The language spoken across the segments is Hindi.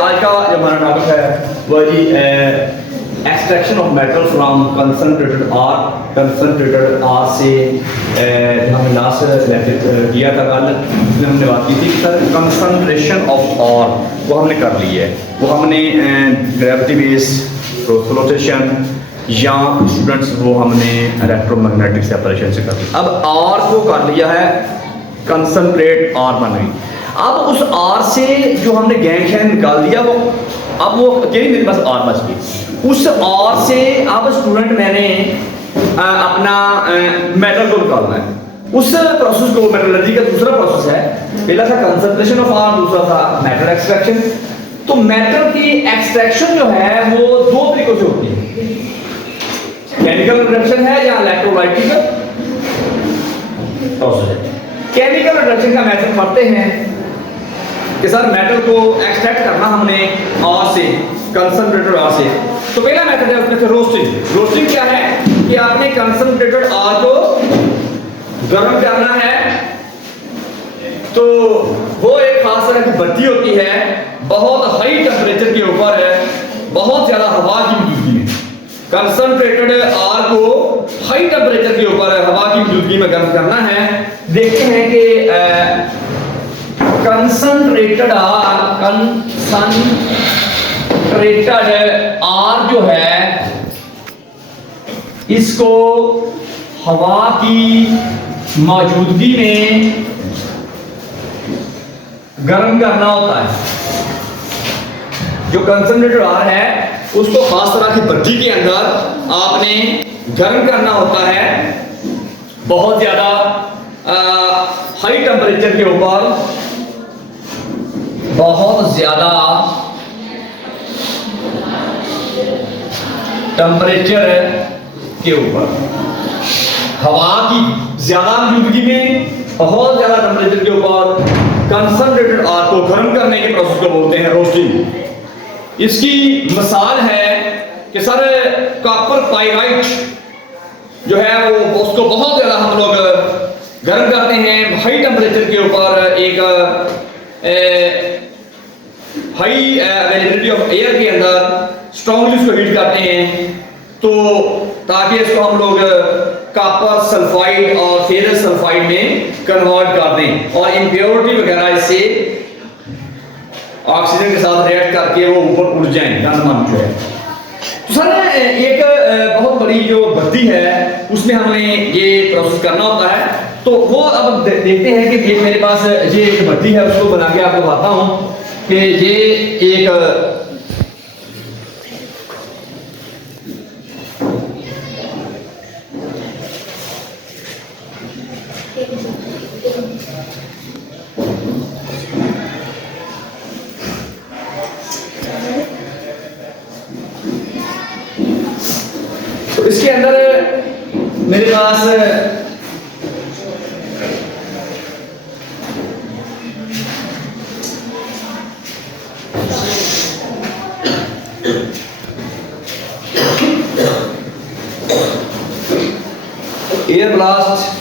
आज का जो हमारा टॉपिक है वह जी extraction of metal from concentrated ore. Concentrated ore से हमने लास्ट लेक्चर किया था कल, उसमें हमने बात की थी कि सर कंसनट्रेशन ऑफ आर वो हमने कर ली है। वो हमने ग्रेविटी बेस्ड फ्लोटेशन या स्टूडेंट्स वो हमने इलेक्ट्रोमैग्नेटिक सेपरेशन से कर लिया। अब आर को कर लिया है, कंसनट्रेट आर बन गई। अब उस आर से जो हमने गैंग शैंग निकाल दिया वो अब वो अकेली मेरे पास आर बच गई। उस आर से अब स्टूडेंट मैंने अपना मेटल को निकालना है। उस प्रोसेस को मेटलर्जी का दूसरा प्रोसेस है, पहला था कंसंट्रेशन ऑफ आर, दूसरा था मेटल एक्सट्रैक्शन। तो मेटल की एक्सट्रैक्शन जो है वो दो तरीकों से होती है, केमिकल रिडक्शन है या इलेक्ट्रोलाइटिक प्रोसेस है। केमिकल रिडक्शन का मेथड पढ़ते हैं कि सर मेटल को एक्सट्रैक्ट करना हमने आर से, कंसंट्रेटेड आर से। तो पहला मेथड है उसमें से रोस्टिंग। रोस्टिंग क्या है कि आपने कंसंट्रेटेड आर को गर्म करना है। तो वो एक खास तरह की भट्टी होती है, बहुत हाई टेम्परेचर के ऊपर है, बहुत ज्यादा हवा की मौजूदगी में कंसंट्रेटेड आर को हाई टेम्परेचर के ऊपर हवा की मौजूदगी में गर्म करना है। देखते हैं कि कंसंट्रेटेड आर जो है इसको हवा की मौजूदगी में गर्म करना होता है। जो कंसंट्रेटेड आर है उसको खास तरह की भट्टी के अंदर आपने गर्म करना होता है, बहुत ज्यादा हाई टेम्परेचर के ऊपर, बहुत ज्यादा टेम्परेचर के ऊपर, हवा की ज्यादा मौजूदगी में बहुत ज्यादा टेम्परेचर के ऊपर कंसंट्रेटेड आर को गर्म करने के प्रोसेस को बोलते हैं रोस्टिंग। इसकी मिसाल है कि सर कॉपर पाइराइट जो है वो उसको बहुत ज्यादा हम लोग गर्म करते हैं हाई टेम्परेचर के ऊपर, एक हाई अवेलेबिलिटी ऑफ एयर के अंदर स्ट्रांगली उसको हीट करते हैं, तो ताकि इसको हम लोग कॉपर सल्फाइड और फेरस सल्फाइड में कन्वर्ट कर दें और इम्प्योरिटी वगैरह इससे ऑक्सीजन के साथ रिएक्ट करके वो ऊपर उड़ जाएं गंधमान जो है। तो सर एक बहुत बड़ी जो भट्टी है उसमें हमें ये प्रोसेस करना होता है। तो वो अब देखते हैं कि ये मेरे पास ये एक भट्टी है, उसको बना के आपको बताता हूँ कि ये एक तो इसके अंदर मेरे पास एयर ब्लास्ट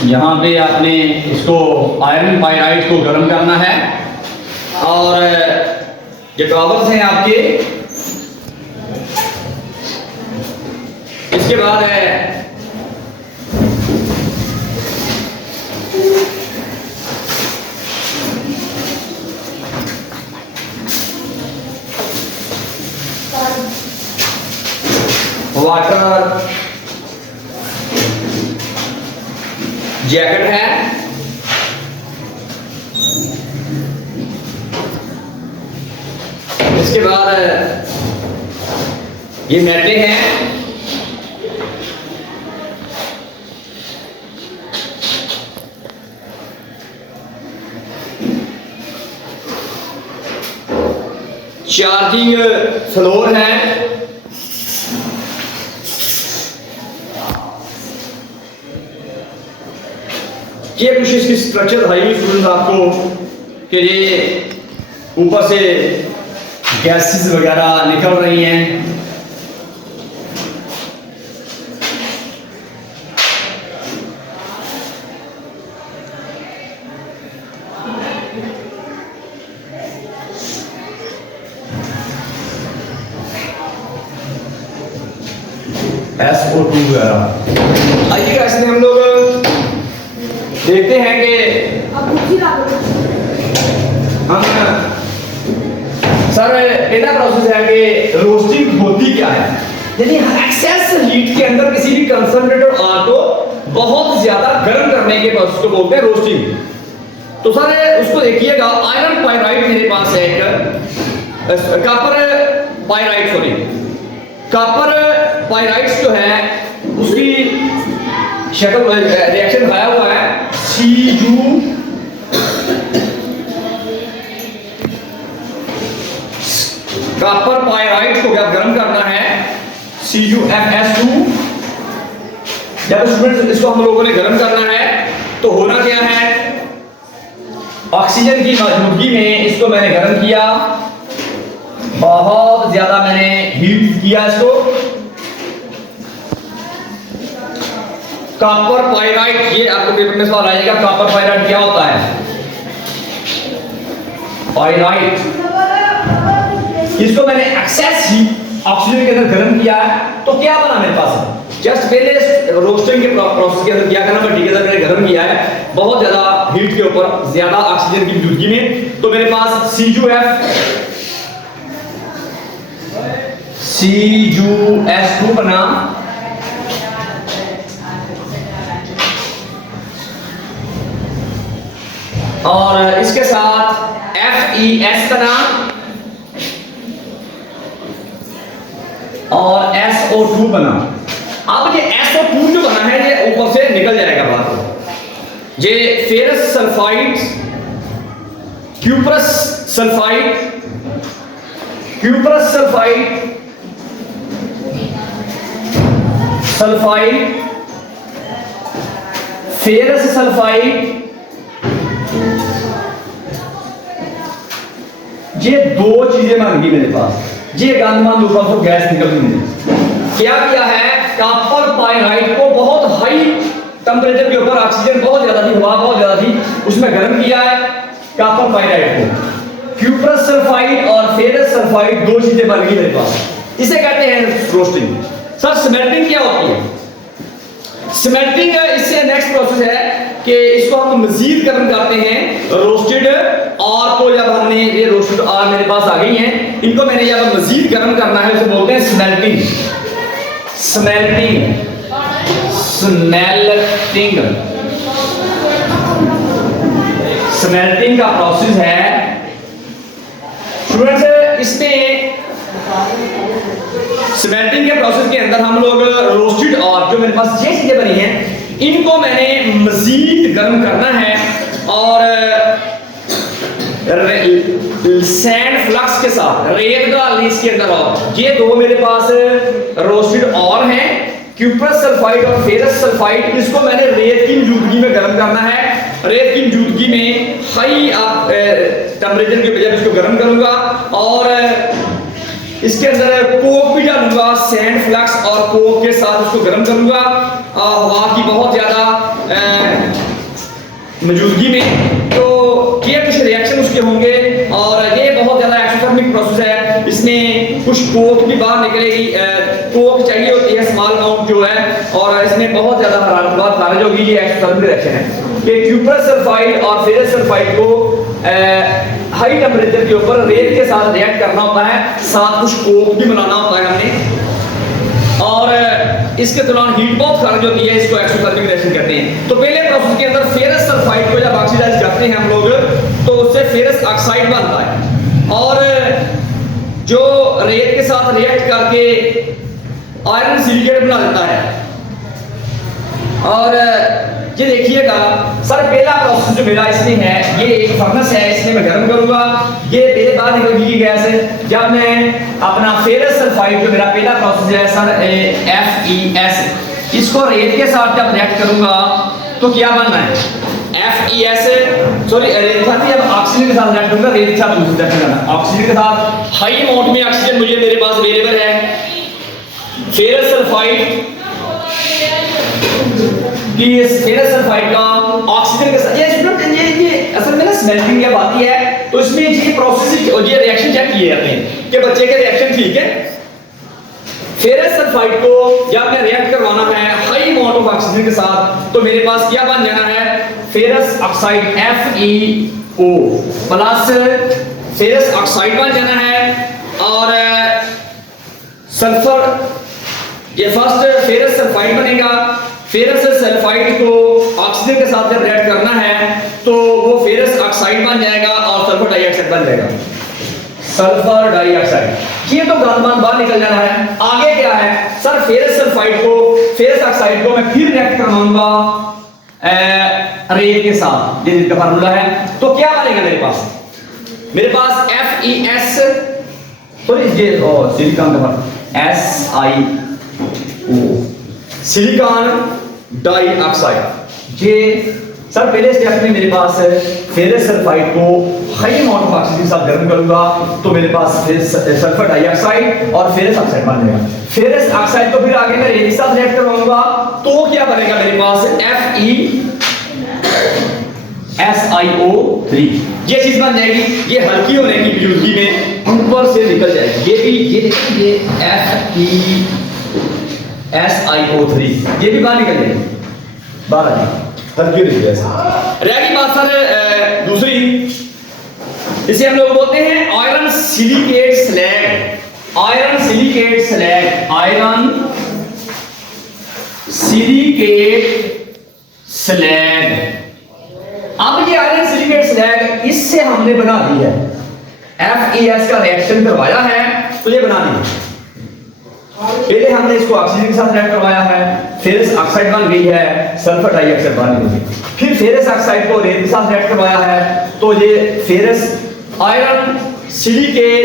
यहाँ पे आपने इसको आयरन पाइराइट को गर्म करना है और जो टॉवर्स हैं आपके, इसके बाद है वाटर जैकेट है, इसके बाद ये नेटे हैं, चार्जिंग फ्लोर है, ये कुछ इसकी स्ट्रक्चर दिखाई स्टूडेंट आपको कि ये ऊपर से गैसेस वगैरह निकल रही हैं। SO2 वगैरह। आइए इसमें हम लोग देखते हैं कि हम सर पहला प्रोसेस है कि रोस्टिंग होती क्या है, यानी एक्सेस हीट के अंदर किसी भी कंसंट्रेटेड आर को बहुत ज्यादा गर्म करने के प्रोसेस को बोलते हैं रोस्टिंग। तो सर उसको देखिएगा, आयरन पाइराइट मेरे पास है एक, कॉपर पाइराइट्स जो है उसकी शक्ल रिएक्शन दिखाया हुआ है Cu कॉपर पाइराइट को क्या गर्म करना है CuFs2। जब स्टूडेंट्स इसको हम लोगों ने गर्म करना है तो होना क्या है, ऑक्सीजन की मौजूदगी में इसको मैंने गर्म किया, बहुत ज्यादा मैंने हीट किया इसको। कॉपर पाइराइट, ये आपको पेपर में सवाल आएगा, कॉपर पाइराइट क्या होता है। पाइराइट इसको मैंने एक्सेस ही ऑक्सीजन के अंदर गर्म किया है, तो क्या बना मेरे पास, जस्ट पहले रोस्टिंग के प्रोसेस के अंदर क्या करना, भट्टी के अंदर मैंने गर्म किया है बहुत ज्यादा हीट के ऊपर, ज्यादा ऑक्सीजन की मौजूदगी में, तो मेरे पास CuS2 बना, और इसके साथ FeS बना और SO2 बना। अब ये SO2 जो बना है ये ऊपर से निकल जाएगा बाहर। ये ferrous sulphide, cuprous sulphide, ferrous sulphide, ये दो चीजें बन गई मेरे पास। ये गंदमान ऊपर से गैस निकल गई। क्या किया है, कॉपर पाइराइट को बहुत हाई टेंपरेचर के ऊपर, ऑक्सीजन बहुत ज्यादा थी, हवा बहुत ज्यादा थी, उसमें गर्म किया है कॉपर पाइराइट को। क्यूप्रस सल्फाइड और फेरस सल्फाइड दो चीजें बन गई मेरे पास, इसे कहते हैं रोस्टिंग। सर स्मेल्टिंग क्या होती है, स्मेल्टिंग इससे नेक्स्ट प्रोसेस है कि इसको हम मजीद गर्म करते हैं, रोस्टेड आर को जब हमने, ये रोस्टेड आर मेरे पास आ गई हैं, इनको मैंने जब मजीद गर्म करना है उसे बोलते हैं स्मेल्टिंग। स्मेल्टिंग का प्रोसेस है स्टूडेंट्स। इसमें स्मेल्टिंग के प्रोसेस के अंदर हम लोग रोस्टेड और जो मेरे पास ये चीजें बनी हैं इनको मैंने मजीद गर्म करना है, और सैंड फ्लक्स के साथ रेत डालनी इसके अंदर, और ये दो मेरे पास रोस्टेड और हैं, क्यूप्रस सल्फाइड और फेरस सल्फाइड। इसको मैंने रेत की मौजूदगी में गर्म करना है, रेत की मौजूदगी में हाई टेंपरेचर के बजाय इसको गर्म करूंगा, और इसके अंदर कोक भी डालूंगा, सैंड फ्लक्स और कोक के साथ उसको गर्म करूंगा हवा की बहुत ज्यादा मौजूदगी में। तो ये कुछ रिएक्शन उसके होंगे, और ये बहुत ज्यादा एक्सोथर्मिक प्रोसेस है, इसमें कुछ कोक भी बाहर निकलेगी, कोक चाहिए होती है स्मॉल अमाउंट जो है, और इसमें बहुत ज्यादा हरारत बात खारिज होगी। ये एक्सोथर्मिक रिएक्शन है कि क्यूप्रस सल्फाइड और फेरस सल्फाइड को हाई टेंपरेचर के ऊपर रेत के साथ रिएक्ट करना होता है, साथ कुछ कोक भी बनाना होता है हमने, और इसके दौरान हीट बहुत खारिज होती है, इसको एक्सोथर्मिक रिएक्शन कहते हैं। तो पहले प्रोसेस के अंदर फेरस सल्फाइड को जब ऑक्सीडाइज करते हैं हम लोग तो उससे फेरस ऑक्साइड बनता है, और जो रेत के साथ रिएक्ट करके आयरन सिलिकेट बना देता है। और ये देखिएगा सर पहला प्रोसेस जो मेरा इसमें है, ये एक फर्नेस है, इसमें मैं गर्म करूंगा, ये मेरे बाहर निकल गई गैस है। जब मैं अपना फेरस सल्फाइड जो मेरा पहला प्रोसेस है सर FeS, इसको रेत के साथ जब रिएक्ट करूंगा तो क्या बनना है, FeS सॉरी रेत के साथ ही अब ऑक्सीजन के साथ रिएक्ट होगा, रेत के साथ दूसरी तरफ जाना, ऑक्सीजन के साथ हाई अमाउंट में ऑक्सीजन मुझे मेरे पास अवेलेबल है, फेरस सल्फाइड कि इस फेरस सल्फाइड का ऑक्सीजन के साथ ये असल में ना स्मेल्टिंग जब आती है तो इसमें ये प्रोसेस ये रिएक्शन चेक किए जाते हैं कि बच्चे के रिएक्शन ठीक है। फेरस सल्फाइड को जब मैं रिएक्ट करवाना है हाई अमाउंट ऑफ ऑक्सीजन के साथ तो मेरे पास क्या बन जाना है, ferrous oxide FeO plus ferrous oxide बन जाना है और सल्फर ये फर्स्ट फेरस सल्फाइड बनेगा। फेरस सल्फाइड को ऑक्सीजन के साथ जब रिएक्ट करना है तो वो फेरस ऑक्साइड बन जाएगा और सल्फर डाइऑक्साइड बन जाएगा, सल्फर डाइऑक्साइड। ये तो गालमान बाहर निकल जाना है। आगे क्या है सर, फेरस सल्फाइड को फेरस ऑक्साइड को मैं फिर रिएक्ट करवाऊंगा रेत के साथ, ये इसका फार्मूला है। तो क्या बनेगा मेरे पास FeS सॉरी ये सिलिकॉन का SiO सिलिकॉन डाइऑक्साइड। ये सर पहले स्टेप में मेरे पास फेरस सल्फाइड को हाई अमाउंट ऑफ ऑक्सीजन के साथ गर्म करूंगा तो मेरे पास सल्फर डाइऑक्साइड और फेरस ऑक्साइड बन जाएगा। फेरस ऑक्साइड को फिर आगे मैं रेत के साथ रिएक्ट करवाऊंगा तो क्या बनेगा मेरे पास FeSiO3 ये चीज बन जाएगी। ये हल्की होने की मौजूदगी में ऊपर से निकल जाएगी। ये भी ये देखिए FeSiO3 ये भी बाहर निकल जाएगी, बाहर आ जाएगी हल्की होने की वजह से। रहेगी बात सर दूसरी, इसे हम लोग बोलते हैं iron silicate slag. Iron silicate slag, iron silicate slag. अब ये आयरन सिलिकेट स्लैग इससे हमने बना दी है, FeS का रिएक्शन करवाया है तो ये बना दी। पहले हमने इसको ऑक्सीजन के साथ रिएक्ट करवाया है, फेरस ऑक्साइड बन गई है, सल्फर डाइऑक्साइड बन गई। फिर फेरस ऑक्साइड को रेत के साथ रिएक्ट करवाया है तो ये फेरस आयरन सिलिकेट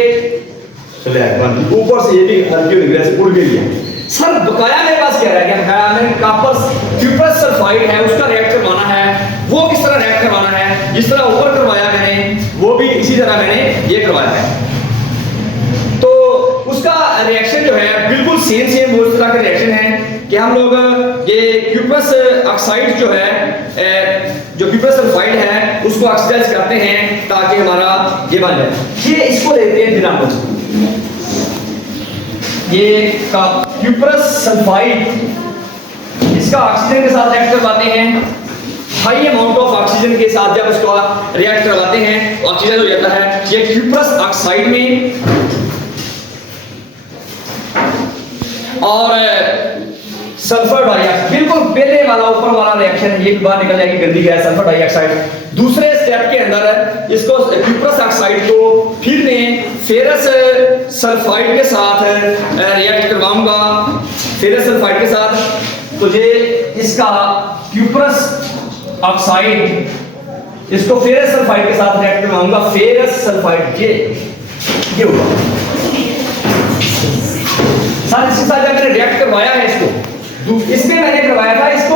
स्लैग बन गई। ऊपर से ये भी हल्की होने की वजह से उड़ गई है। सर बकाया मेरे पास क्या रह गया, बकाया में कॉपर क्यूप्रस सल्फाइड है उसका रिएक्ट करवाना है। वो किस तरह रिएक्ट करवाना है, जिस तरह ऊपर करवाया मैंने वो भी इसी तरह मैंने ये करवाया है। तो उसका रिएक्शन जो है बिल्कुल सेम उस तरह का रिएक्शन है कि हम लोग ये क्यूप्रस ऑक्साइड जो है जो क्यूप्रस सल्फाइड है उसको ऑक्सीडाइज करते हैं ताकि हमारा ये बन जाए। ये इसको लेते हैं दिनामो, ये क्यूप्रस सल्फाइड इसका ऑक्सीजन के साथ रिएक्ट करवाते हैं। हाई अमाउंट ऑफ ऑक्सीजन के साथ जब इसको रिएक्ट करवाते हैं ऑक्सीजन हो जाता है ये क्यूप्रस ऑक्साइड में और सल्फर डाइऑक्साइड। बिल्कुल पहले वाला ऊपर वाला रिएक्शन ये बाहर निकल जाएगी गंदी गैस सल्फर डाइऑक्साइड। दूसरे स्टेप के अंदर इसको क्यूप्रस ऑक्साइड को फिर मैं फेरस सल्फाइड के साथ रिएक्ट करवाऊंगा, फेरस सल्फाइड के साथ। तो ये इसका क्यूप्रस ऑक्साइड इसको फेरस सल्फाइड के साथ रिएक्ट करवाऊंगा, फेरस सल्फाइड ये होगा। साथ इसके साथ जब मैंने रिएक्ट करवाया है इसमें मैंने करवाया था इसको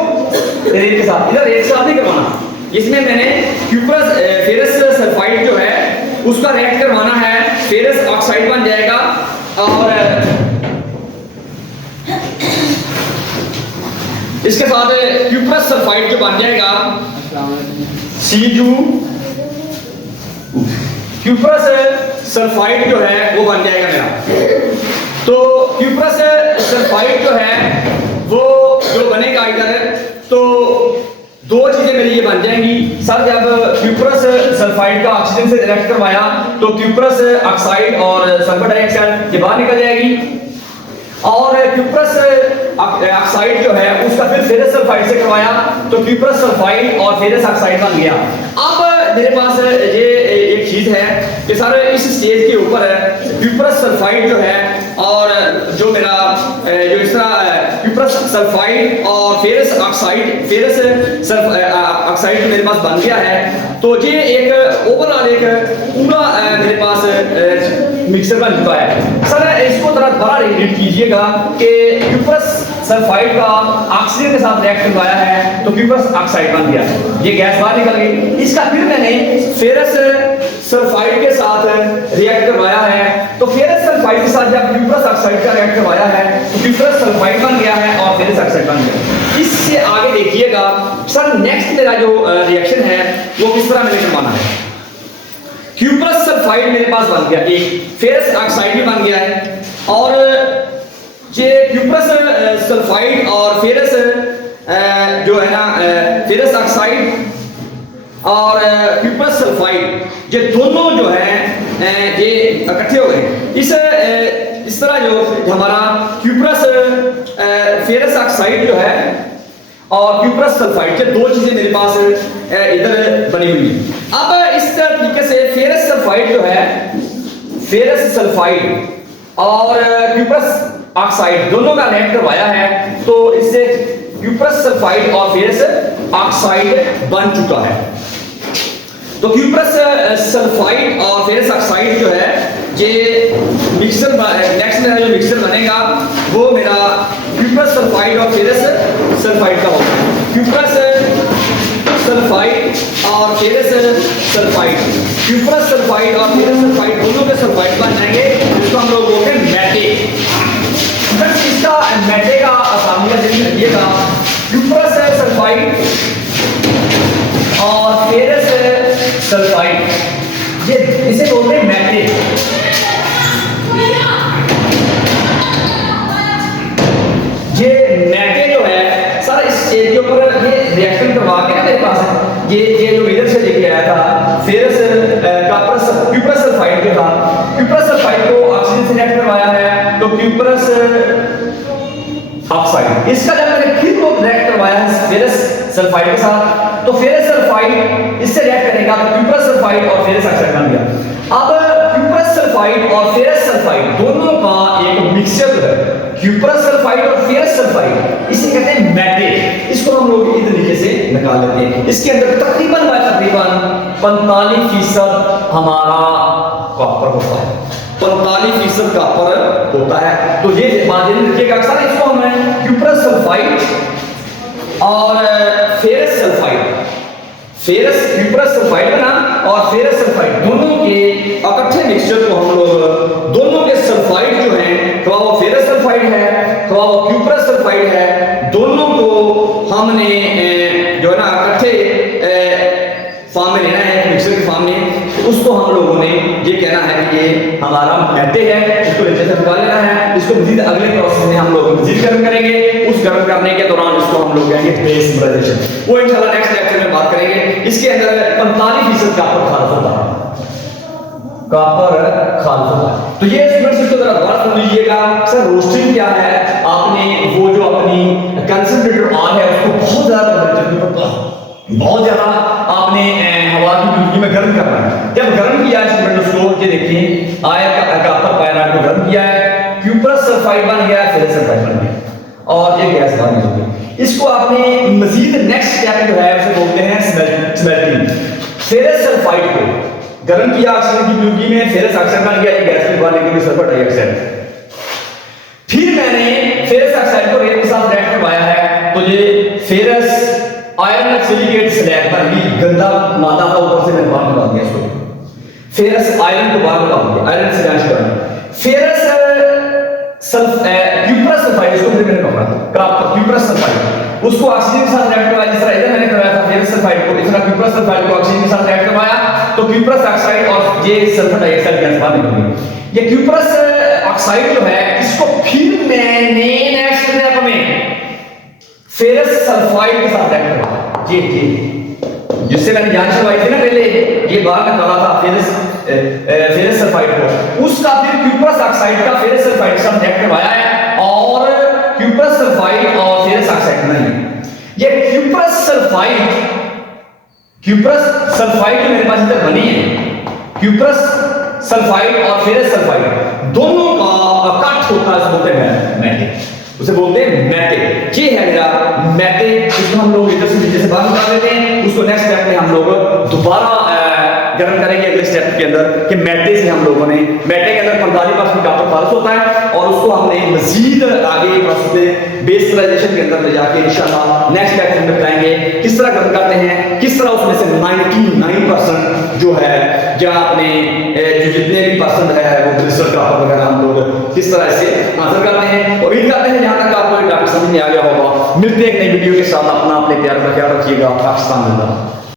रेत के साथ, इधर रेत के साथ नहीं करवाना, इसमें मैंने क्यूप्रस फेरस सल्फाइड जो है उसका रिएक्ट करवाना है, फेरस ऑक्साइड बन जाएगा और इसके साथ क्यूप्रस सल्फाइड जो बन जाएगा Cu क्यूप्रस सल्फाइड जो है वो बन जाएगा मेरा। तो क्यूप्रस सल्फाइड जो है वो जो बनेगा इधर तो दो चीजें मेरी ये बन जाएंगी। सर जब क्यूप्रस सल्फाइड का ऑक्सीजन से रिएक्ट करवाया तो क्यूप्रस ऑक्साइड और सल्फर डाइऑक्साइड ये बाहर निकल जाएगी और क्यूप्रस ऑक्साइड जो है उसका फिर फेरस सल्फाइड से करवाया तो क्यूप्रस सल्फाइड और फेरस ऑक्साइड बन गया। अब मेरे पास ये एक चीज है कि सर इस स्टेज के ऊपर क्यूप्रस सल्फाइड जो है और जो मेरा जो इस तरह क्यूप्रस सल्फाइड और फेरस ऑक्साइड मेरे पास बन गया है। तो ये एक ओवरऑल एक पूरा मेरे पास मिक्सर बन चुका है। सर इसको थोड़ा बड़ा रीड कीजिएगा कि क्यूप्रस सल्फाइड का ऑक्सीजन के साथ रिएक्ट करवाया है तो क्यूप्रस ऑक्साइड बन गया, ये गैस बाहर निकल गई। इसका फिर मैंने फेरस सल्फाइड के साथ रिएक्ट करवाया है तो फेरस सल्फाइड के साथ जब क्यूप्रस ऑक्साइड का रिएक्ट करवाया है तो क्यूप्रस सल्फाइड बन गया है और फेरस ऑक्साइड बन गया। इससे आगे देखिएगा सर नेक्स्ट मेरा जो रिएक्शन है वो किस तरह मैंने करवाना है। क्यूप्रस सल्फाइड मेरे पास बन गया एक, फेरस ऑक्साइड भी बन गया है और ये क्यूप्रस सल्फाइड और फेरस जो है ना फेरस ऑक्साइड और क्यूप्रस सल्फाइड ये दोनों जो है ये इकट्ठे हो गए। इस तरह जो हमारा क्यूप्रस फेरस ऑक्साइड जो है और क्यूप्रस सल्फाइड, ये दो चीजें मेरे पास इधर बनी हुई है। अब इस तरीके से फेरस सल्फाइड जो है, फेरस सल्फाइड और क्यूप्रस ऑक्साइड दोनों का रिएक्ट करवाया है तो इससे क्यूप्रस सल्फाइड और फेरस ऑक्साइड बन चुका है। तो क्यूप्रस सल्फाइड और फेरस ऑक्साइड जो है ये मिक्सचर, नेक्स्ट मेरा जो मिक्सचर बनेगा वो मेरा क्यूप्रस सल्फाइड और फेरस सल्फाइड का होगा। क्यूप्रस सल्फाइड और फेरस सल्फाइड, क्यूप्रस सल्फाइड और फेरस सल्फाइड दोनों के सल्फाइड बन जाएंगे, इसको हम लोग बोलते हैं मैटे। इसका मैटे का फार्मूला देखिएगा, क्यूप्रस सल्फाइड और फेरस सल्फाइड, ये इसे बोलते हैं मैटे। ये मैटे जो है सर इस स्टेज के ऊपर ये रिएक्शन करवा के ना मेरे पास ये जो इधर से लेके आया था फेरस क्यूप्रस सल्फाइड के साथ, क्यूप्रस सल्फाइड को ऑक्सीजन से रिएक्ट करवाया है तो क्यूप्रस ऑक्साइड, इसका जब मैंने फिर को रिएक्ट करवाया है फेरस सल्फाइड के साथ तो फेरस सल्फाइड इससे रिएक्ट करेगा तो क्यूप्रस सल्फाइड और फेरस ऑक्साइड बन गया। अब क्यूप्रस सल्फाइड और फेरस सल्फाइड दोनों का एक मिक्सचर है, क्यूप्रस सल्फाइड और फेरस सल्फाइड, इसे कहते हैं मैटे। इसको हम लोग इस तरीके से निकाल लेते हैं। इसके अंदर तकरीबन 45% हमारा कॉपर होता है, 45% कॉपर होता है। तो ये बात रखिएगा अक्सर, इसको हमें क्यूप्रस सल्फाइड और ferrous sulphide, ferrous cuprous sulphide बना और फेरस सल्फाइड दोनों के इकट्ठे मिक्सचर को हम लोग दोनों के सल्फाइड जो हैं, तो वो फेरस सल्फाइड है तो वो क्यूप्रस सल्फाइड है, दोनों को हमने जो है ना इकट्ठे फॉर्म में लेना है, मिक्सचर के फॉर्म में, तो उसको हम लोगों ने ये कहना है कि ये हमारा मैटे है, इसको नीचे से निकाल लेना है। इसको मजीद अगले प्रोसेस में हम लोग मजीद गर्म करेंगे, उस गर्म करने के दौरान इसको हम लोग कहेंगे बेसमराइजेशन, वो इंशाल्लाह नेक्स्ट लेक्चर में बात करेंगे। इसके अंदर 45% कॉपर खारिज होता है, कॉपर खारिज होता है। तो ये स्टूडेंट्स इसको जरा गौर कर लीजिएगा। सर रोस्टिंग क्या है, आपने वो जो अपनी कंसंट्रेटेड आग है उसको बहुत ज्यादा आपने हवा की डुबकी में गर्म करना है। जब गर्म किया है स्टूडेंट उसको, ये देखिए आया कॉपर पायराइड को गर्म किया है, क्यूप्रस सल्फाइड बन गया, फेरस सल्फाइड बन गया और ये गैस बाहर निकल गई। इसको आपने मजीद नेक्स्ट स्टेप जो है उसे बोलते हैं स्मेल्टिंग। फेरस सल्फाइड को गर्म किया ऑक्सीजन की डुबकी में, फेरस ऑक्साइड बन गया, ये गैस के बाहर निकल गई सल्फर डाइऑक्साइड। फिर मैंने फेरस ऑक्साइड को रेत के साथ रिएक्ट करवाया है तो ये फेरस आयरन सिलिकेट स्लैग पर भी गंदा मादा का ऊपर से मैंने बाहर निकाल दिया इसको, फेरस आयरन को बाहर निकाल दिया, आयरन से मैच कर फेरस क्यूप्रस सल्फाइड, इसको मैंने कहा क्यूप्रस सल्फाइड, उसको ऑक्सीजन के साथ रिएक्ट करवाया, जिस तरह इधर मैंने करवाया था फेरस सल्फाइड को, इस तरह क्यूप्रस सल्फाइड को ऑक्सीजन के साथ रिएक्ट करवाया तो क्यूप्रस ऑक्साइड और ये सल्फर डाइऑक्साइड गैस बाहर निकल गई। ये क्यूप्रस ऑक्साइड जो है इसको फिर मैंने नेक्स्ट स्टेप में फेरस सल्फाइड के साथ रिएक्ट करवाया, जी जिससे मैंने जांच करवाई थी ना पहले, ये बाहर निकाला था फेरस सल्फाइड को, उसका फिर क्यूप्रस ऑक्साइड का फेरस सल्फाइड के साथ रिएक्ट करवाया है और क्यूप्रस सल्फाइड और फेरस ऑक्साइड नहीं। ये क्यूप्रस सल्फाइड मेरे पास इधर बनी है, क्यूप्रस सल्फाइड और फेरस सल्फाइड दोनों का कट होता है, बोलते हैं मैटे, उसे बोलते हैं मैटे। ये है मेरा मैटे, इसको हम लोग इधर से नीचे से बाहर निकाल देते हैं। उसको नेक्स्ट स्टेप में हम लोग दोबारा गर्म करेंगे अगले स्टेप के अंदर कि मैटे से हम लोगों ने, मैटे के अंदर 45% कॉपर खारिज होता है और और उसको हमने मजीद आगे प्रोसेस में बेसलाइजेशन के अंदर ले जाके इंशाल्लाह नेक्स्ट लेक्चर में बताएंगे किस तरह गर्म करते हैं, किस तरह उसमें से 99% जो है या अपने जो जितने भी परसेंट है वो क्रिस्टल कॉपर वगैरह हम लोग किस तरह से हासिल करते हैं। उम्मीद करते हैं यहाँ तक आपको ये टॉपिक समझ में आ गया होगा। मिलते हैं एक नई वीडियो के साथ। अपना अपने प्यार का ख्याल रखिएगा। पाकिस्तान जिंदाबाद।